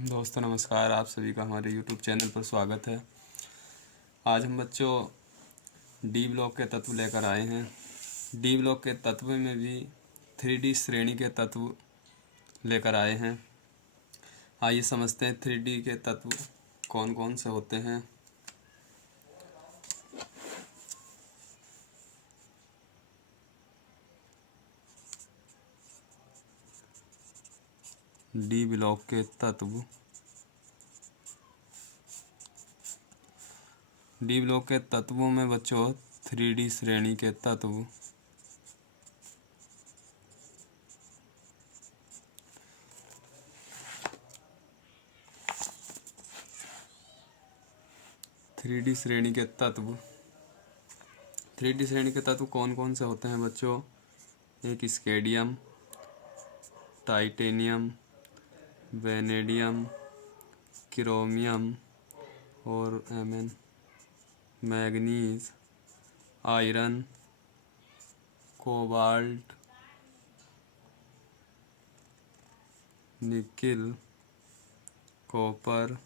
दोस्तों नमस्कार, आप सभी का हमारे YouTube चैनल पर स्वागत है। आज हम बच्चों डी ब्लॉक के तत्व लेकर आए हैं। डी ब्लॉक के तत्व में भी 3D श्रेणी के तत्व लेकर आए हैं। आइए समझते हैं 3D के तत्व कौन कौन से होते हैं। डी ब्लॉक के तत्व डी ब्लॉक के तत्वों में बच्चों 3D श्रेणी के तत्व 3D श्रेणी के तत्व 3D श्रेणी के तत्व कौन कौन से होते हैं बच्चों? एक स्केडियम, टाइटेनियम, वेनेडियम, क्रोमियम और manganese, iron, cobalt, nickel, copper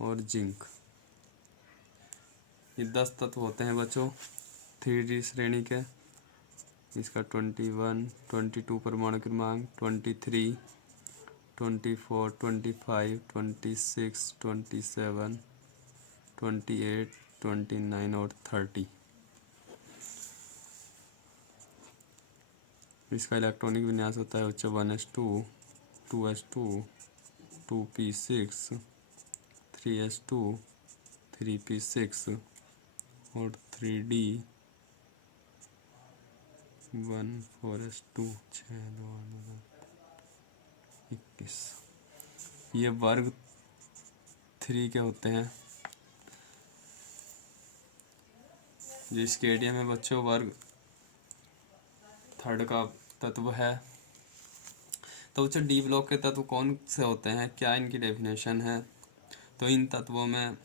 और जिंक। ये 10 तत्व होते हैं बच्चों 3D श्रेणी के। इसका 21, 22 परमाणु क्रमांक, 23, 24, 25, 26, 27, 28, 29 और 30। इसका इलेक्ट्रॉनिक विन्यास होता है बच्चों 1s2, 2s2, 2p6, 3s2, 3p6 और 3d 1, 4s2, 6, 2, 21। ये वर्ग 3 के होते हैं। जो स्केडियम है बच्चों वर्ग 3 का तत्व है। तो बच्चों डी ब्लॉक के तत्व कौन से होते हैं, क्या इनकी डेफिनेशन है? तो इन तत्वों में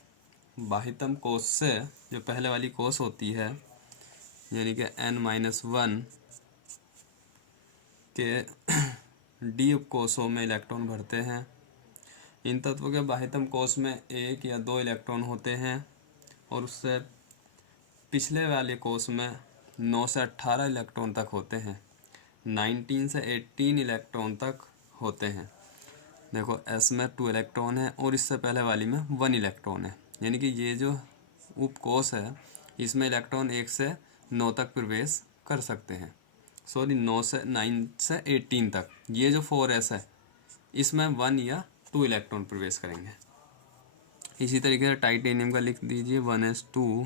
बाह्यतम कोश से जो पहले वाली कोश होती है यानी कि n-1 के डी उपकोशों में इलेक्ट्रॉन भरते हैं। इन तत्वों के बाह्यतम कोश में 1 या 2 इलेक्ट्रॉन होते हैं और उससे पिछले वाले कोश में 9 से 18 इलेक्ट्रॉन तक होते हैं। 19 से 18 इलेक्ट्रॉन तक होते हैं। देखो एस में 2 इलेक्ट्रॉन है और इससे पहले वाली में 1 इलेक्ट्रॉन है, यानी कि ये जो उपकोश है इसमें इलेक्ट्रॉन 1 से 9 तक प्रवेश कर सकते हैं। 9 से 18 तक। ये जो 4s है इसमें 1 या 2 इलेक्ट्रॉन प्रवेश करेंगे। इसी तरीके से टाइटेनियम का लिख दीजिए 1s2,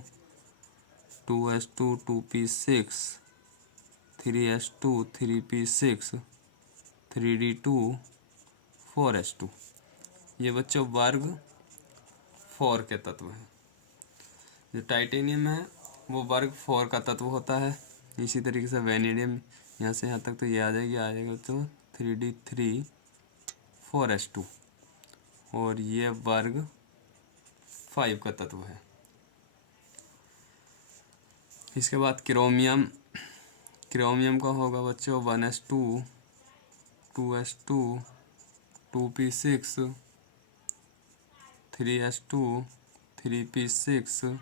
2s2, 2p6, 3s2, 3p6, 3d2, 4s2। ये बच्चों वर्ग 4 के तत्व हैं। जो टाइटेनियम है वो वर्ग 4 का तत्व होता है। इसी तरीके से वेनेडियम यहाँ से यहाँ तक तो ये आ जाएगा तो 3d3, 4s2 और ये वर्ग 5 का तत्व है। इसके बाद क्रोमियम का होगा बच्चों 1s2, 2s2, 2p6, 3s2, 3p6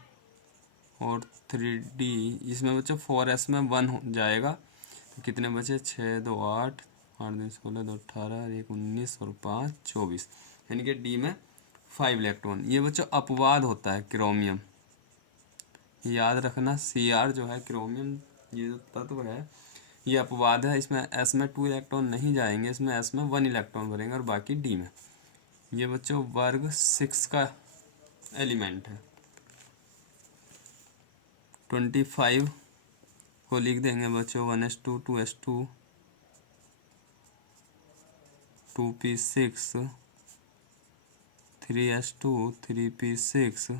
और 3d। इसमें बच्चों 4s में 1 हो जाएगा तो कितने बचे? 6, 2, 8, 8, 2, 16, 2, 18, 1, 19 और 5, 24, यानी कि डी में 5 इलेक्ट्रॉन। ये बच्चों अपवाद होता है क्रोमियम, याद रखना। Cr जो है क्रोमियम ये जो तत्व है ये अपवाद है। इसमें s में 2 इलेक्ट्रॉन नहीं जाएंगे, इसमें s में 1 इलेक्ट्रॉन भरेंगे और बाकी d में। ये बच्चों वर्ग 6 का एलिमेंट है। 25 को लिख देंगे बच्चों 1s2, 2s2, 2p6, 3s2, 3p6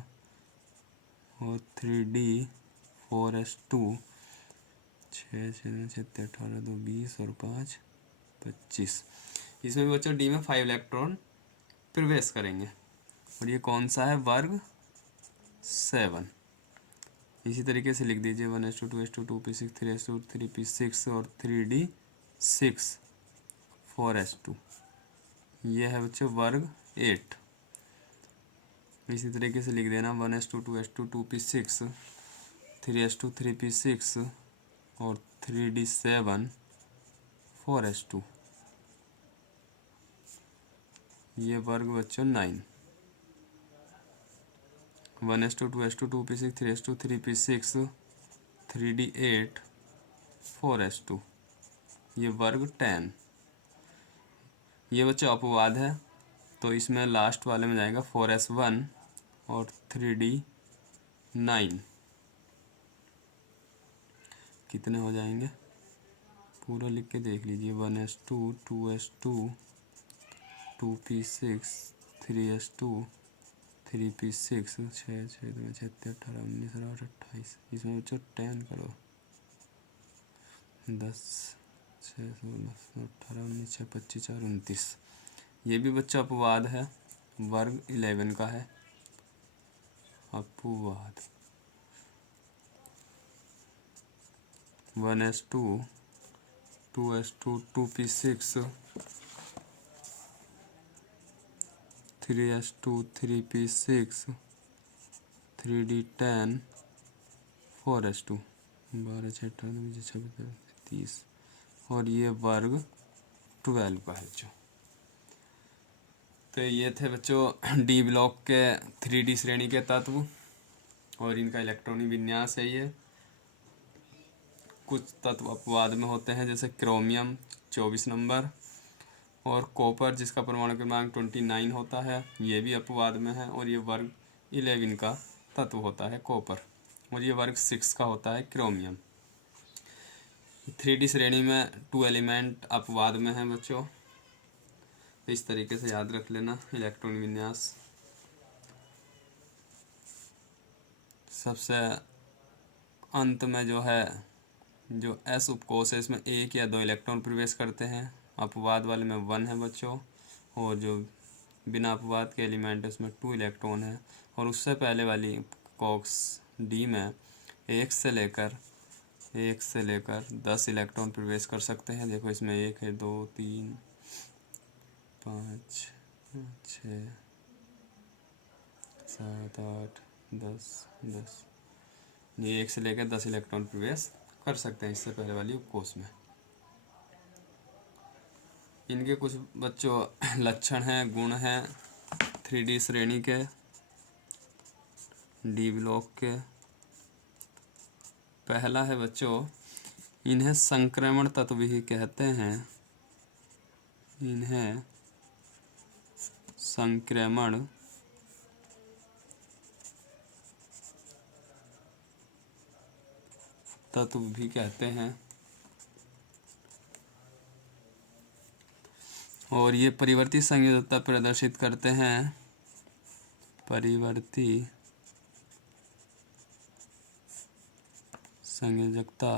और 3d, 4s2, 6, 6, 18, 2, 20 और 5, 25। इसमें बच्चों डी में 5 इलेक्ट्रॉन प्रवेश करेंगे और ये कौन सा है? वर्ग 7। इसी तरीके से लिख दीजिए 1s2, 2s2, 2p6, 3s2, 3p6 और 3d6, 4s2। ये है बच्चों वर्ग 8। इसी तरीके से लिख देना 1s2 2s2 2p6 3s2 3p6 और 3d7 4s2। ये वर्ग बच्चों 9। 1s2 2s2 2p6 3s2 3p6 3d8 4s2। ये वर्ग 10। ये बच्चों अपवाद है, तो इसमें लास्ट वाले में जाएगा 4s1 और 3d9। कितने हो जाएंगे पूरा लिख के देख लीजिए। 1s2 2s2 2p6 3s2 3p6 6 6 2 36 18 19 28। इसमें बच्चों 10 करो। 10 6 18 19 6 25 4 29। ये भी बच्चा अपवाद है, वर्ग 11 का है अपवाद। 1s2 2s2 2p6 3s2 3p6 3d10 4s2 12 6 18 19 26 30। और ये वर्ग 12 का है जो। तो ये थे बच्चों डी ब्लॉक के 3D श्रेणी के तत्व और इनका इलेक्ट्रॉनिक विन्यास है। ये कुछ तत्व अपवाद में होते हैं, जैसे क्रोमियम 24 नंबर और कॉपर जिसका परमाणु क्रमांक 29 होता है, ये भी अपवाद में है। और ये वर्ग 11 का तत्व होता है कॉपर, और ये वर्ग 6 का होता है क्रोमियम। 3D श्रेणी में 2 एलिमेंट अपवाद में हैं बच्चों। इस तरीके से याद रख लेना इलेक्ट्रॉन विन्यास। सबसे अंत में जो है, जो एस उपकोष है, इसमें 1 या 2 इलेक्ट्रॉन प्रवेश करते हैं। अपवाद वाले में 1 है बच्चों, और जो बिना अपवाद के एलिमेंट है उसमें 2 इलेक्ट्रॉन है। और उससे पहले वाली कॉक्स डी में 1 से लेकर 10 इलेक्ट्रॉन प्रवेश कर सकते हैं। देखो इसमें 1 है, 2 3 5 6 7 8 10। ये 1 से लेकर 10 इलेक्ट्रॉन प्रवेश कर सकते हैं इससे पहले वाली उपकोष में। इनके कुछ बच्चों लक्षण हैं, गुण हैं 3D श्रेणी के डी ब्लॉक के। पहला है बच्चों, इन्हें संक्रमण तत्व भी कहते हैं। इन्हें संक्रमण तत्व भी कहते हैं। और ये परिवर्ती संयोजकता प्रदर्शित करते हैं। परिवर्ती संयोजकता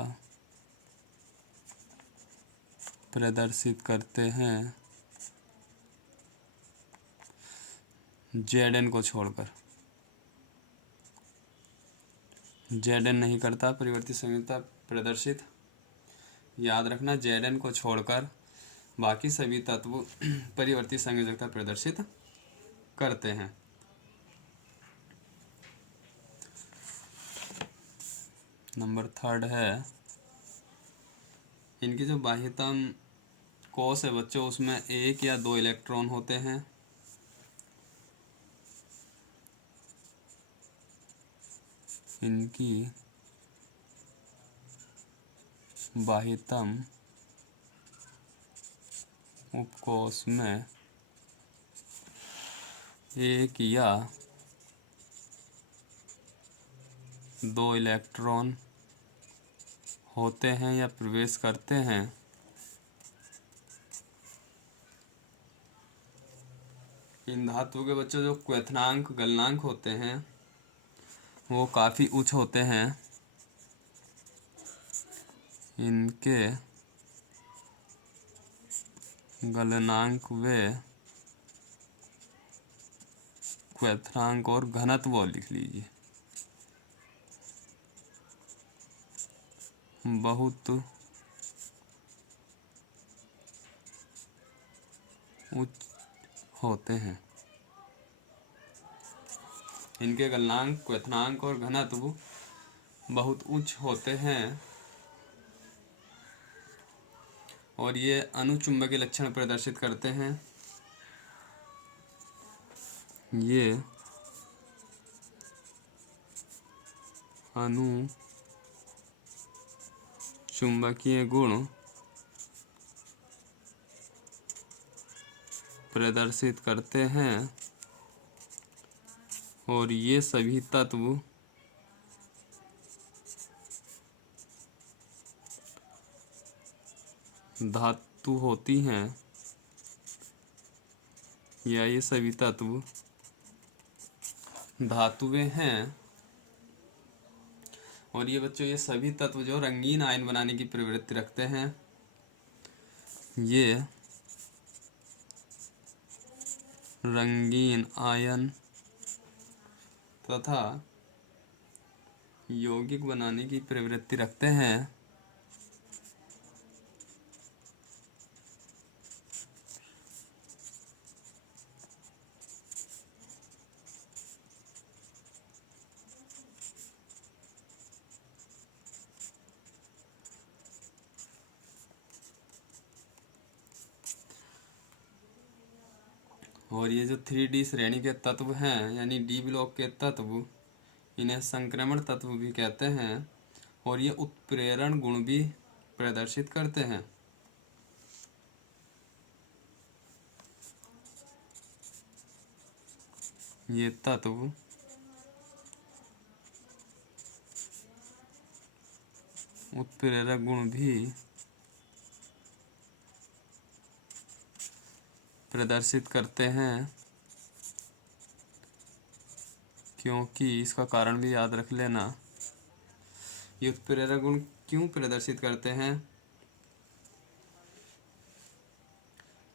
प्रदर्शित करते हैं Zn को छोड़कर। Zn नहीं करता परिवर्ती संयोजकता प्रदर्शित, याद रखना। Zn को छोड़कर बाकी सभी तत्व परिवर्ती संयोजकता प्रदर्शित करते हैं। नंबर 3 है, इनकी जो बाह्यतम कोश है बच्चों, उसमें 1 या 2 इलेक्ट्रॉन होते हैं। इनकी बाह्यतम उपकोश में 1 या 2 इलेक्ट्रॉन होते हैं या प्रवेश करते हैं। इन धातु के बच्चों जो क्वथनांक गलनांक होते हैं वो काफ़ी उच्च होते हैं। इनके गलनांक व क्वथनांक और घनत्व लिख लीजिए बहुत उच्च होते हैं। इनके गलनांक, क्वथनांक और घनत्व बहुत उच्च होते हैं और ये अनुचुंबकीय लक्षण प्रदर्शित करते हैं। ये अनुचुंबकीय गुण प्रदर्शित करते हैं और ये सभी तत्व धातु होती हैं, या ये सभी तत्व धातुएं हैं। और ये बच्चों, ये सभी तत्व जो रंगीन आयन बनाने की प्रवृत्ति रखते हैं, ये रंगीन आयन तथा यौगिक बनाने की प्रवृत्ति रखते हैं। और ये जो 3D श्रेणी के तत्व हैं, यानी डी ब्लॉक के तत्व, इन्हें संक्रमण तत्व भी कहते हैं और ये उत्प्रेरण गुण भी प्रदर्शित करते हैं। ये तत्व उत्प्रेरक गुण भी प्रदर्शित करते हैं, क्योंकि इसका कारण भी याद रख लेना। ये उत्प्रेरक गुण क्यों प्रदर्शित करते हैं?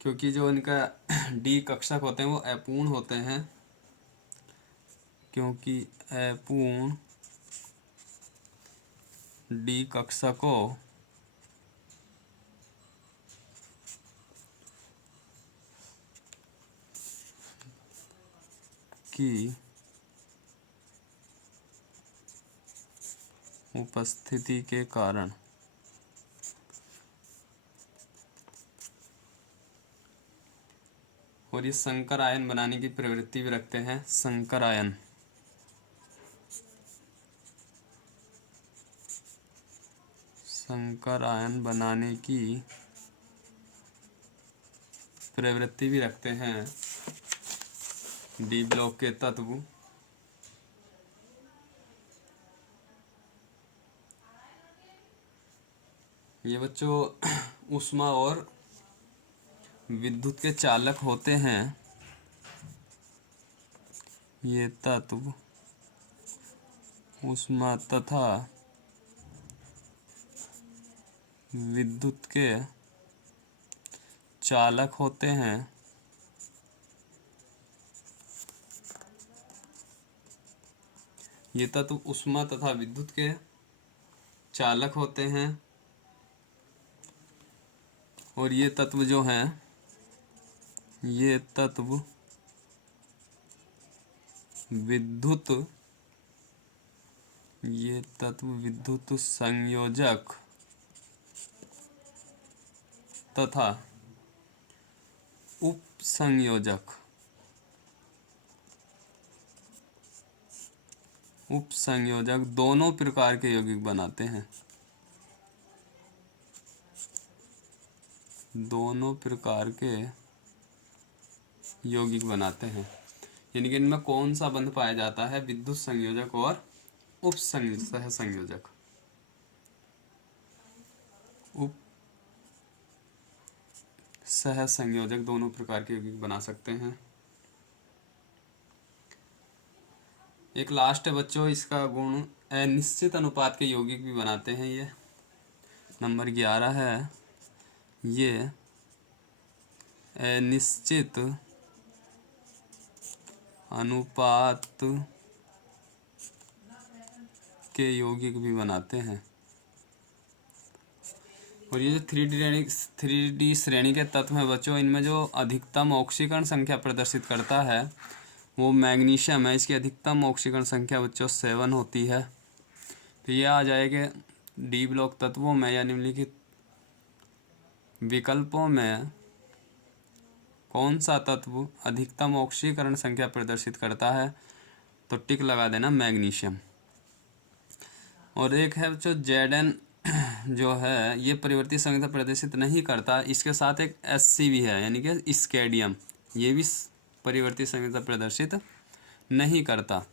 क्योंकि जो इनका डी कक्षक होते हैं वो अपूर्ण होते हैं, क्योंकि अपूर्ण डी कक्षकों की उपस्थिति के कारण और ये संकर आयन बनाने की प्रवृत्ति भी रखते हैं। संकर आयन, संकर आयन बनाने की प्रवृत्ति भी रखते हैं डी ब्लॉक के तत्व। ये बच्चों ऊष्मा और विद्युत के चालक होते हैं। ये तत्व ऊष्मा तथा विद्युत के चालक होते हैं। ये तत्व ऊष्मा तथा विद्युत के चालक होते हैं और ये तत्व जो हैं, ये तत्व विद्युत, ये तत्व विद्युत संयोजक तथा उपसंयोजक दोनों प्रकार के यौगिक बनाते हैं। दोनों प्रकार के यौगिक बनाते हैं, यानी कि इनमें कौन सा बंध पाया जाता है? विद्युत संयोजक और सहसंयोजक। उप सहसंयोजक दोनों प्रकार के यौगिक बना सकते हैं। एक लास्ट है बच्चों, इसका गुण अनिश्चित अनुपात के यौगिक भी बनाते हैं। ये नंबर 11 है। ये अनिश्चित अनुपात के यौगिक भी बनाते हैं और ये जो थ्री डी श्रेणी के तत्व हैं बच्चों, इनमें जो अधिकतम ऑक्सीकरण संख्या प्रदर्शित करता है वो मैग्नीशियम है। इसकी अधिकतम ऑक्सीकरण संख्या बच्चों 7 होती है। तो ये आ जाएगा डी ब्लॉक तत्वों में या निम्नलिखित विकल्पों में कौन सा तत्व अधिकतम ऑक्सीकरण संख्या प्रदर्शित करता है, तो टिक लगा देना मैग्नीशियम। और एक है जो Zn जो है ये परिवर्ती संख्या प्रदर्शित नहीं करता, इसके साथ एक Sc भी है यानी कि स्केडियम, ये भी परिवर्ती संख्या प्रदर्शित नहीं करता।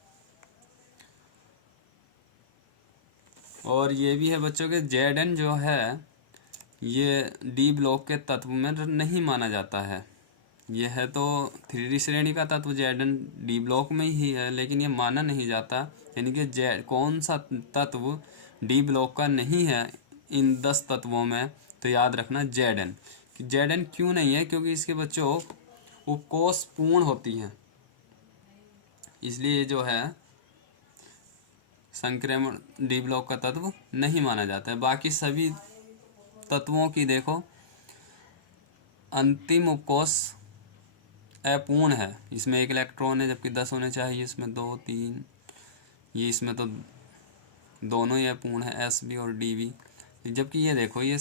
और ये भी है बच्चों के Zn जो है ये डी ब्लॉक के तत्व में नहीं माना जाता है। ये है तो 3D श्रेणी का तत्व Zn डी ब्लॉक में ही है, लेकिन ये माना नहीं जाता। यानी कि कौन सा तत्व डी ब्लॉक का नहीं है इन 10 तत्वों में, तो याद रखना Zn। कि Zn क्यों नहीं है, क्योंकि इसके बच्चों उपकोष पूर्ण होती हैं, इसलिए जो है संक्रमण डी ब्लॉक का तत्व नहीं माना जाता है। बाकी सभी तत्वों की देखो अंतिम उपकोष अपूर्ण है, इसमें 1 इलेक्ट्रॉन है जबकि 10 होने चाहिए, इसमें 2 3, ये इसमें तो दोनों ही अपूर्ण है, एस भी और डी भी। जबकि ये देखो ये